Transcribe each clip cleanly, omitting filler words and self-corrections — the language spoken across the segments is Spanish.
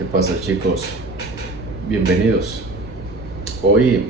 ¿Qué pasa, chicos? Bienvenidos. Hoy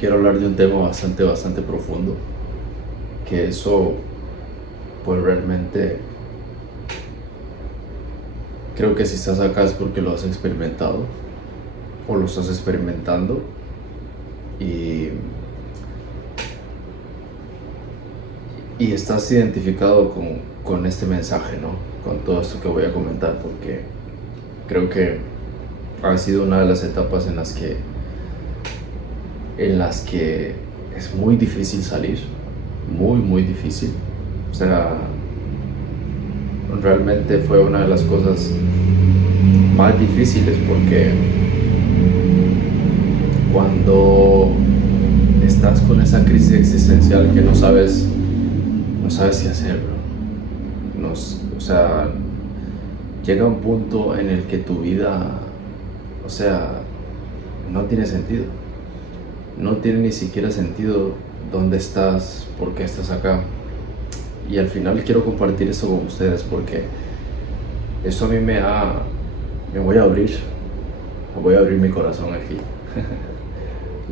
quiero hablar de un tema bastante profundo, que eso pues realmente creo que si estás acá es porque lo has experimentado o lo estás experimentando y, y estás identificado con este mensaje, ¿no? Con todo esto que voy a comentar, porque creo que ha sido una de las etapas en las que es muy difícil salir, muy difícil. O sea, realmente fue una de las cosas más difíciles, porque cuando estás con esa crisis existencial que no sabes qué hacer, bro. O sea, llega un punto en el que tu vida, o sea, no tiene sentido. No tiene ni siquiera sentido dónde estás, por qué estás acá. Y al final quiero compartir eso con ustedes, porque eso a mí me voy a abrir mi corazón aquí.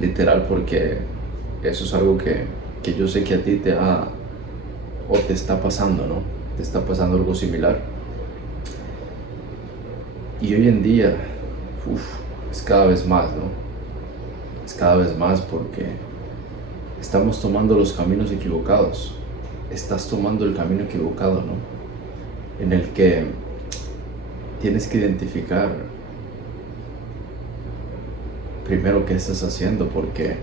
Literal, porque eso es algo que yo sé que a ti te está pasando, ¿no? Te está pasando algo similar. Y hoy en día, es cada vez más, ¿no? Es cada vez más porque estamos tomando los caminos equivocados. Estás tomando el camino equivocado, ¿no? En el que tienes que identificar primero qué estás haciendo, porque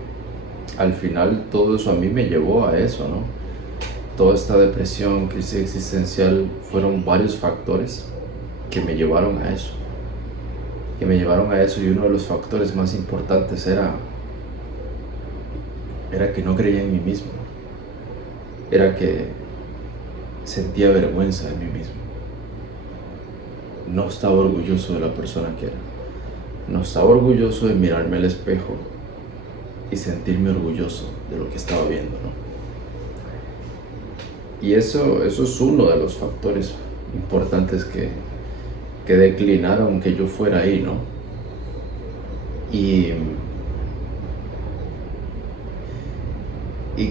al final todo eso a mí me llevó a eso, ¿no? Toda esta depresión, crisis existencial, fueron varios factores que me llevaron a eso. Y uno de los factores más importantes era que no creía en mí mismo. Era que sentía vergüenza de mí mismo. No estaba orgulloso de la persona que era. No estaba orgulloso de mirarme al espejo y sentirme orgulloso de lo que estaba viendo, ¿no? Y eso es uno de los factores importantes que declinaron que yo fuera ahí, ¿no? Y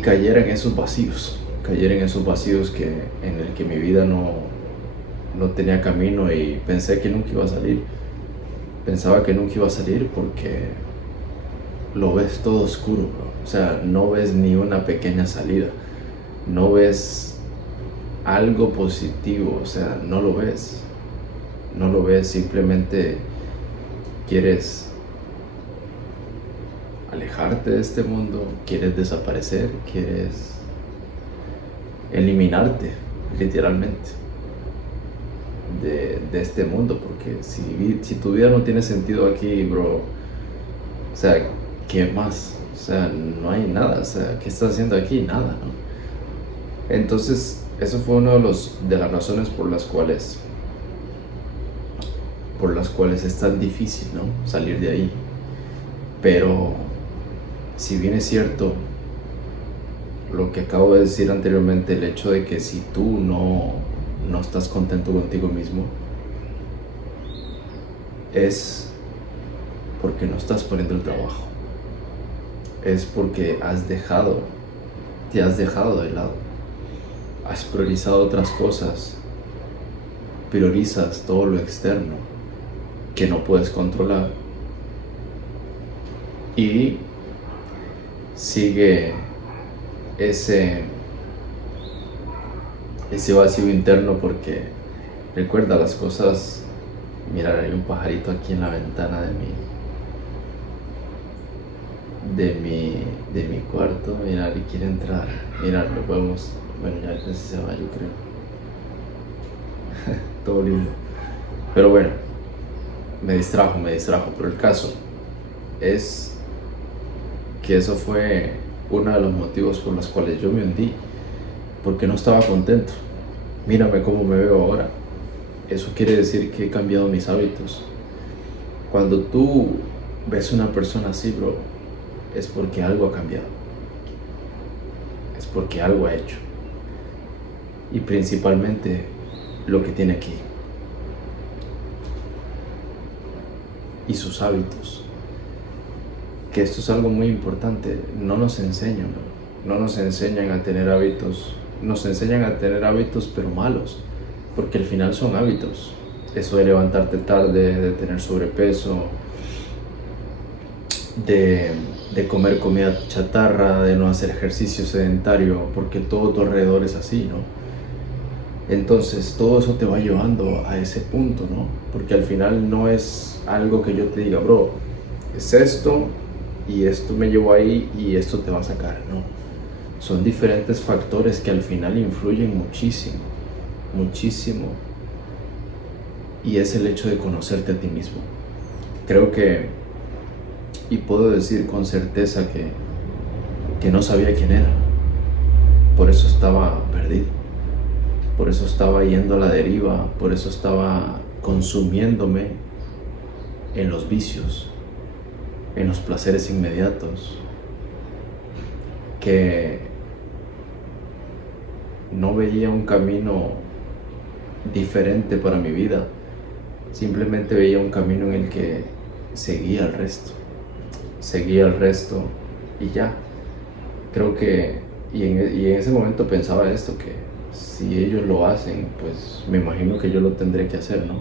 cayera en esos vacíos, en el que mi vida no tenía camino, y pensé que nunca iba a salir. Pensaba que nunca iba a salir porque lo ves todo oscuro, bro. O sea, no ves ni una pequeña salida, no ves algo positivo, o sea, no lo ves, simplemente quieres alejarte de este mundo, quieres desaparecer, quieres eliminarte literalmente de este mundo, porque si tu vida no tiene sentido aquí, bro, o sea, ¿qué más? O sea, no hay nada, o sea, ¿qué estás haciendo aquí? Nada, ¿no? Entonces, eso fue una de las razones por las cuales es tan difícil, ¿no? Salir de ahí. Pero si bien es cierto lo que acabo de decir anteriormente, el hecho de que si tú no estás contento contigo mismo, es porque no estás poniendo el trabajo. Es porque te has dejado de lado. Has priorizado otras cosas. Priorizas todo lo externo que no puedes controlar. Y sigue ese vacío interno, porque recuerda las cosas. Mira, hay un pajarito aquí en la ventana de mi cuarto. Mira, y quiere entrar. Mira, lo podemos. Bueno, ya casi se va, yo creo. Todo lindo. Pero bueno, me distrajo. Pero el caso es que eso fue uno de los motivos por los cuales yo me hundí, porque no estaba contento. Mírame cómo me veo ahora. Eso quiere decir que he cambiado mis hábitos. Cuando tú ves una persona así, bro, es porque algo ha cambiado. Es porque algo ha hecho. Y principalmente lo que tiene aquí. y sus hábitos. Que esto es algo muy importante. No nos enseñan, no nos enseñan a tener hábitos. Nos enseñan a tener hábitos pero malos, porque al final son hábitos. Eso de levantarte tarde, de tener sobrepeso, de comer comida chatarra, de no hacer ejercicio sedentario, porque todo a tu alrededor es así, ¿no? Entonces todo eso te va llevando a ese punto, ¿no? Porque al final no es algo que yo te diga, bro, es esto y esto me llevó ahí y esto te va a sacar, ¿no? Son diferentes factores que al final influyen muchísimo, muchísimo. Y es el hecho de conocerte a ti mismo. Creo que, y puedo decir con certeza que no sabía quién era. Por eso estaba perdido. Por eso estaba yendo a la deriva. Por eso estaba consumiéndome en los vicios, en los placeres inmediatos, que no veía un camino diferente para mi vida. Simplemente veía un camino en el que seguía el resto y ya. Creo que, y en ese momento pensaba esto, que si ellos lo hacen, pues me imagino que yo lo tendré que hacer, ¿no?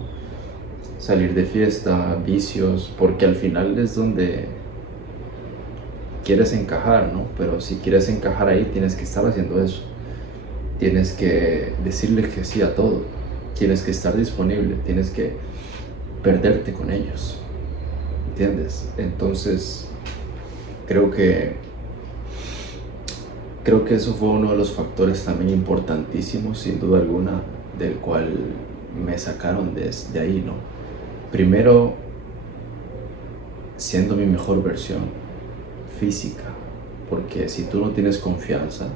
Salir de fiesta, vicios, porque al final es donde quieres encajar, ¿no? Pero si quieres encajar ahí, tienes que estar haciendo eso. Tienes que decirle que sí a todo. Tienes que estar disponible, tienes que perderte con ellos, ¿entiendes? Entonces creo que eso fue uno de los factores también importantísimos, sin duda alguna, del cual me sacaron de ahí, ¿no? Primero, siendo mi mejor versión física, porque si tú no tienes confianza,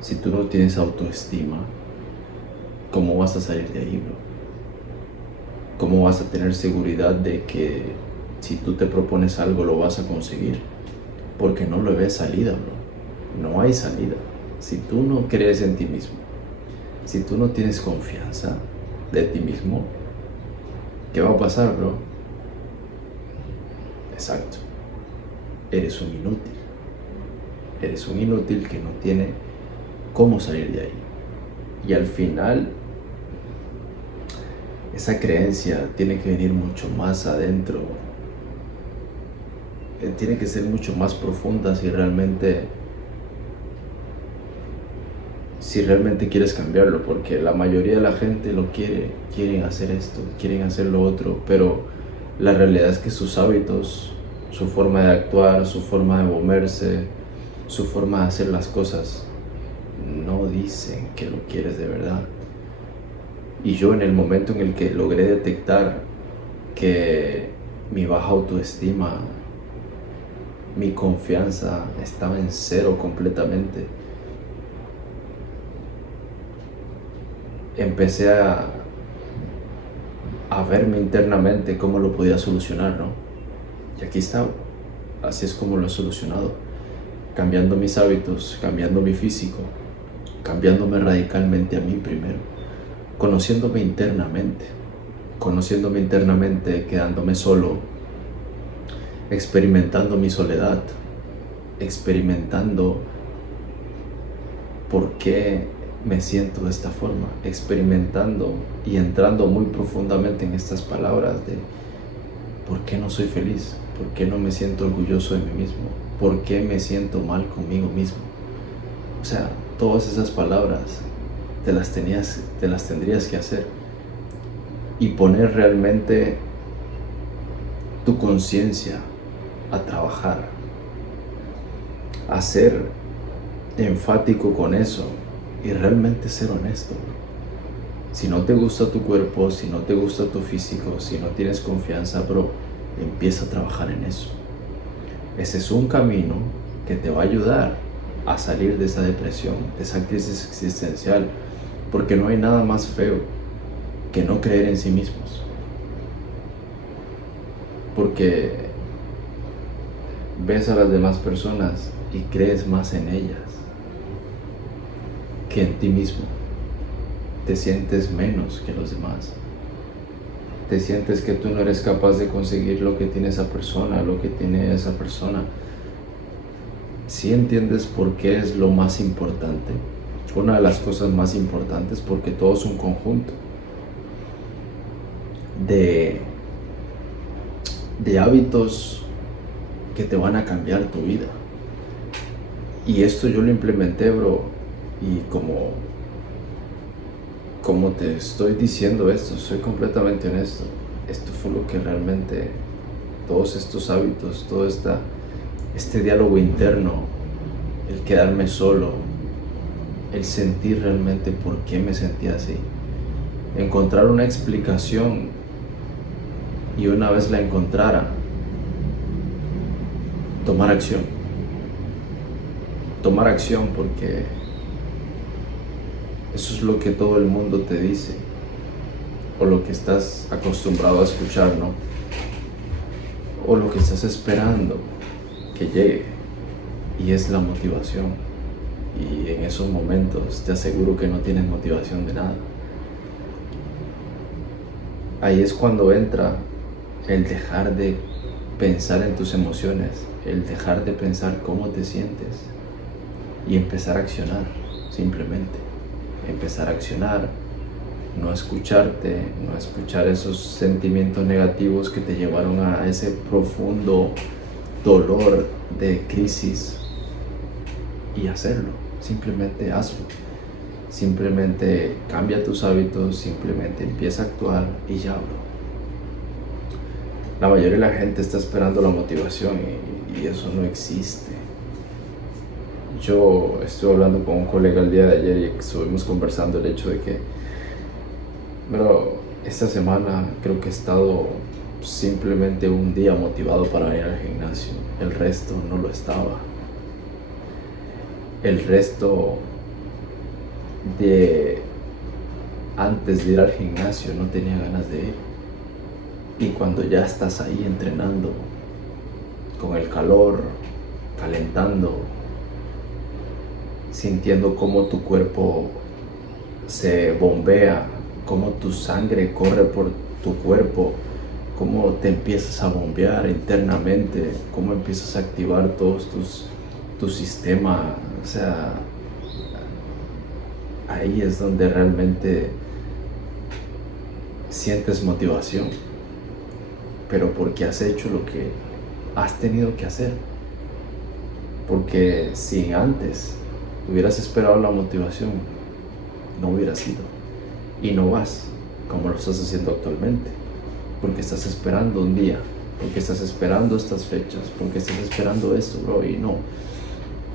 si tú no tienes autoestima, ¿cómo vas a salir de ahí, bro? ¿Cómo vas a tener seguridad de que si tú te propones algo lo vas a conseguir? Porque no le ves salida, bro. No hay salida. Si tú no crees en ti mismo, si tú no tienes confianza de ti mismo, ¿qué va a pasar, bro? Exacto. Eres un inútil. Eres un inútil que no tiene cómo salir de ahí. Y al final, esa creencia tiene que venir mucho más adentro. Tiene que ser mucho más profunda si realmente quieres cambiarlo, porque la mayoría de la gente lo quieren hacer esto, quieren hacer lo otro, pero la realidad es que sus hábitos, su forma de actuar, su forma de moverse, su forma de hacer las cosas, no dicen que lo quieres de verdad. Y yo, en el momento en el que logré detectar que mi baja autoestima, mi confianza estaba en cero completamente, empecé a verme internamente cómo lo podía solucionar, ¿no? Y aquí está, así es como lo he solucionado, cambiando mis hábitos, cambiando mi físico, cambiándome radicalmente a mí primero, conociéndome internamente, quedándome solo, experimentando mi soledad, experimentando por qué me siento de esta forma, experimentando y entrando muy profundamente en estas palabras de por qué no soy feliz, por qué no me siento orgulloso de mí mismo, por qué me siento mal conmigo mismo. O sea, todas esas palabras te las tendrías que hacer y poner realmente tu conciencia a trabajar, a ser enfático con eso y realmente ser honesto. Si no te gusta tu cuerpo, si no te gusta tu físico, si no tienes confianza, bro, empieza a trabajar en eso. Ese es un camino que te va a ayudar a salir de esa depresión, de esa crisis existencial, porque no hay nada más feo que no creer en sí mismos. Porque ves a las demás personas y crees más en ellas que en ti mismo. Te sientes menos que los demás. te sientes que tú no eres capaz de conseguir lo que tiene esa persona, lo que tiene esa persona. Si entiendes por qué es lo más importante, una de las cosas más importantes, porque todo es un conjunto de hábitos que te van a cambiar tu vida. Y esto yo lo implementé, bro, y como te estoy diciendo esto, soy completamente honesto. Esto fue lo que realmente, todos estos hábitos, todo este diálogo interno, el quedarme solo, el sentir realmente por qué me sentía así, encontrar una explicación, y una vez la encontrara, tomar acción. Tomar acción, porque eso es lo que todo el mundo te dice, o lo que estás acostumbrado a escuchar, ¿no? O lo que estás esperando que llegue, y es la motivación. Y en esos momentos te aseguro que no tienes motivación de nada. Ahí es cuando entra el dejar de pensar en tus emociones, el dejar de pensar cómo te sientes y empezar a accionar, simplemente. Empezar a accionar, no escucharte, no escuchar esos sentimientos negativos que te llevaron a ese profundo dolor de crisis, y hacerlo. Simplemente hazlo. Simplemente cambia tus hábitos, simplemente empieza a actuar y ya, bro. La mayoría de la gente está esperando la motivación y eso no existe. Yo estuve hablando con un colega el día de ayer y estuvimos conversando el hecho de que, bro, esta semana creo que he estado simplemente un día motivado para ir al gimnasio. El resto no lo estaba. El resto de antes de ir al gimnasio no tenía ganas de ir. Y cuando ya estás ahí entrenando, con el calor, calentando, sintiendo cómo tu cuerpo se bombea, cómo tu sangre corre por tu cuerpo, cómo te empiezas a bombear internamente, cómo empiezas a activar todos tu sistema, o sea, ahí es donde realmente sientes motivación, pero porque has hecho lo que has tenido que hacer. Porque si antes hubieras esperado la motivación, no hubieras ido, y no vas como lo estás haciendo actualmente, porque estás esperando un día, porque estás esperando estas fechas, porque estás esperando esto, bro, y no.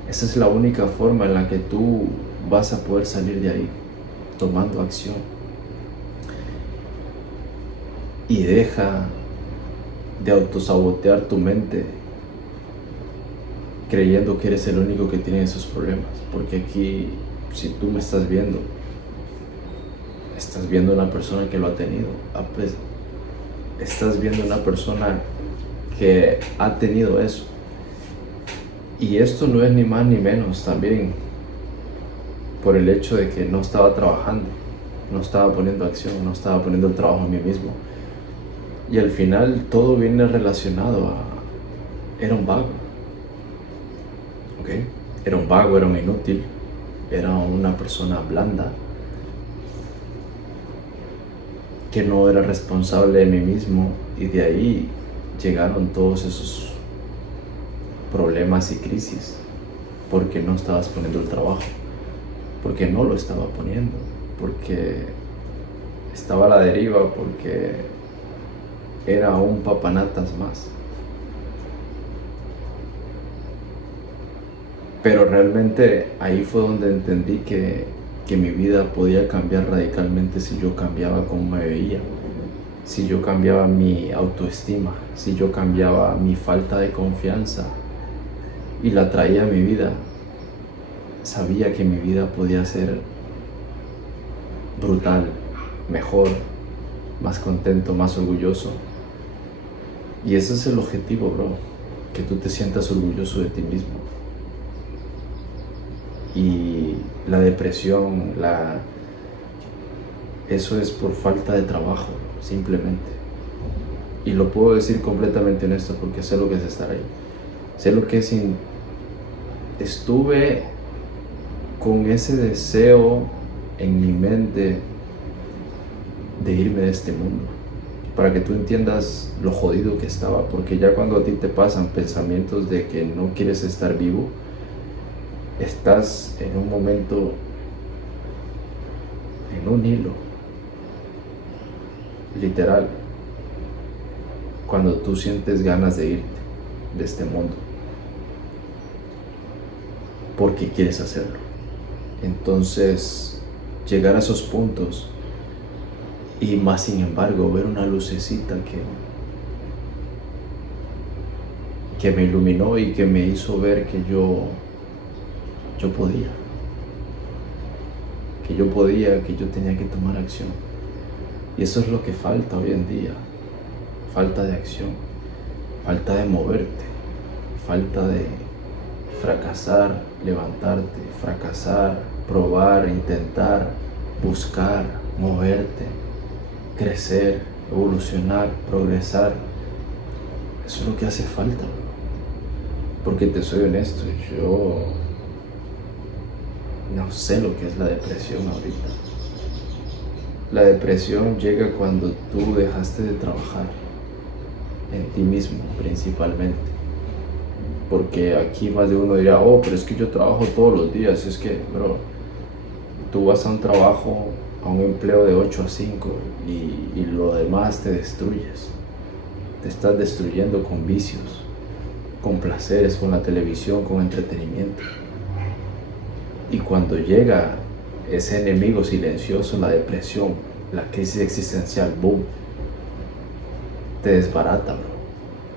Esa es la única forma en la que tú vas a poder salir de ahí, tomando acción. Y deja de autosabotear tu mente creyendo que eres el único que tiene esos problemas, porque aquí, si tú me estás viendo una persona que lo ha tenido, estás viendo una persona que ha tenido eso. Y esto no es ni más ni menos también por el hecho de que no estaba trabajando, no estaba poniendo acción, no estaba poniendo el trabajo en mí mismo. Y al final todo viene relacionado a... Era un vago, ¿ok? Era un vago, era un inútil, era una persona blanda, que no era responsable de mí mismo, y de ahí llegaron todos esos problemas y crisis, porque no estabas poniendo el trabajo, porque no lo estaba poniendo, porque estaba a la deriva, porque era un papanatas más. Pero realmente ahí fue donde entendí que mi vida podía cambiar radicalmente si yo cambiaba cómo me veía, si yo cambiaba mi autoestima, si yo cambiaba mi falta de confianza y la traía a mi vida. Sabía que mi vida podía ser brutal, mejor, más contento, más orgulloso. Y ese es el objetivo, bro, que tú te sientas orgulloso de ti mismo. Y la depresión, eso es por falta de trabajo, simplemente. Y lo puedo decir completamente honesto porque sé lo que es estar ahí. Sé lo que es estuve con ese deseo en mi mente de irme de este mundo, para que tú entiendas lo jodido que estaba, porque ya cuando a ti te pasan pensamientos de que no quieres estar vivo, estás en un momento, en un hilo, literal, cuando tú sientes ganas de irte de este mundo, porque quieres hacerlo. Entonces, llegar a esos puntos y más sin embargo ver una lucecita que me iluminó y que me hizo ver que yo podía, que yo tenía que tomar acción. Y eso es lo que falta hoy en día, falta de acción, falta de moverte, falta de fracasar, levantarte, fracasar, probar, intentar, buscar, moverte, crecer, evolucionar, progresar. Eso es lo que hace falta, bro. Porque te soy honesto, yo no sé lo que es la depresión ahorita. La depresión llega cuando tú dejaste de trabajar en ti mismo principalmente. Porque aquí más de uno dirá, oh, pero es que yo trabajo todos los días. Es que, bro, tú vas a un trabajo, a un empleo de 8 a 5 y lo demás te destruyes. Te estás destruyendo con vicios, con placeres, con la televisión, con entretenimiento. Y cuando llega ese enemigo silencioso, la depresión, la crisis existencial, boom, te desbarata, bro.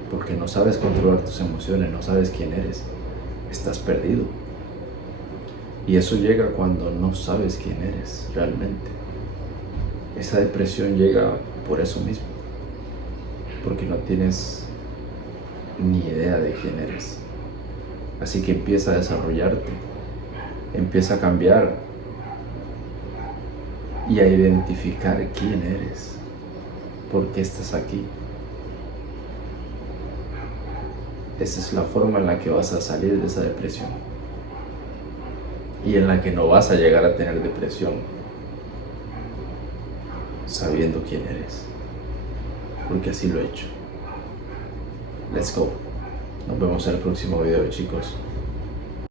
Porque no sabes controlar tus emociones, no sabes quién eres, estás perdido. Y eso llega cuando no sabes quién eres realmente. Esa depresión llega por eso mismo, porque no tienes ni idea de quién eres. Así que empieza a desarrollarte, empieza a cambiar y a identificar quién eres, por qué estás aquí. Esa es la forma en la que vas a salir de esa depresión y en la que no vas a llegar a tener depresión sabiendo quién eres, porque así lo he hecho. Let's go. Nos vemos en el próximo video, chicos.